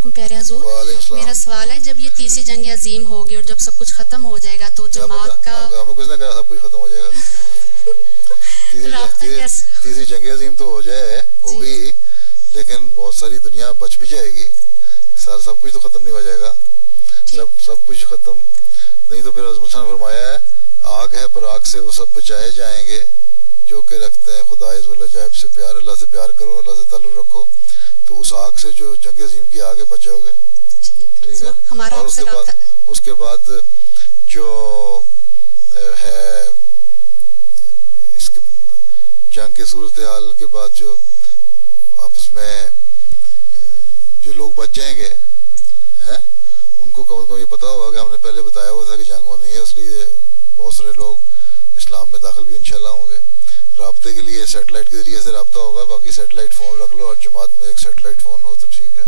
वालेकुम प्यारे हुजूर, मेरा सवाल है, जब ये तीसरी जंग अजीम होगी और जब सब कुछ खत्म हो जाएगा तो जमात का हमें कुछ ना कहा सब कुछ खत्म हो जाएगा। तीसरी जंग अजीम तो हो जाए होगी, लेकिन बहुत सारी दुनिया बच भी जाएगी। सब कुछ तो खत्म नहीं हो जाएगा। सब कुछ खत्म नहीं तो फिर मुसलमान फरमाया है आग है पर आग से वो सब बचाए जाएंगे जो कि रखते हैं खुदा अज़्ज़वजल से प्यार। अल्लाह से प्यार करो, अल्लाह से ताल्लुक़ रखो, तो उस आग से जो जंग अज़ीम की आगे बचोगे। ठीक है। और उसके बाद जो है इसके जंग की सूरत हाल के बाद जो आपस में जो लोग बच जाएंगे हैं, उनको कम से कम ये पता होगा कि हमने पहले बताया हुआ था कि जंग होनी है, इसलिए बहुत सारे लोग इस्लाम में दाखिल भी इंशाल्लाह होंगे। राब्ते के लिए सैटेलाइट के जरिए से राब्ता होगा, बाकी सैटेलाइट फ़ोन रख लो और जमात में एक सैटेलाइट फ़ोन हो तो ठीक है।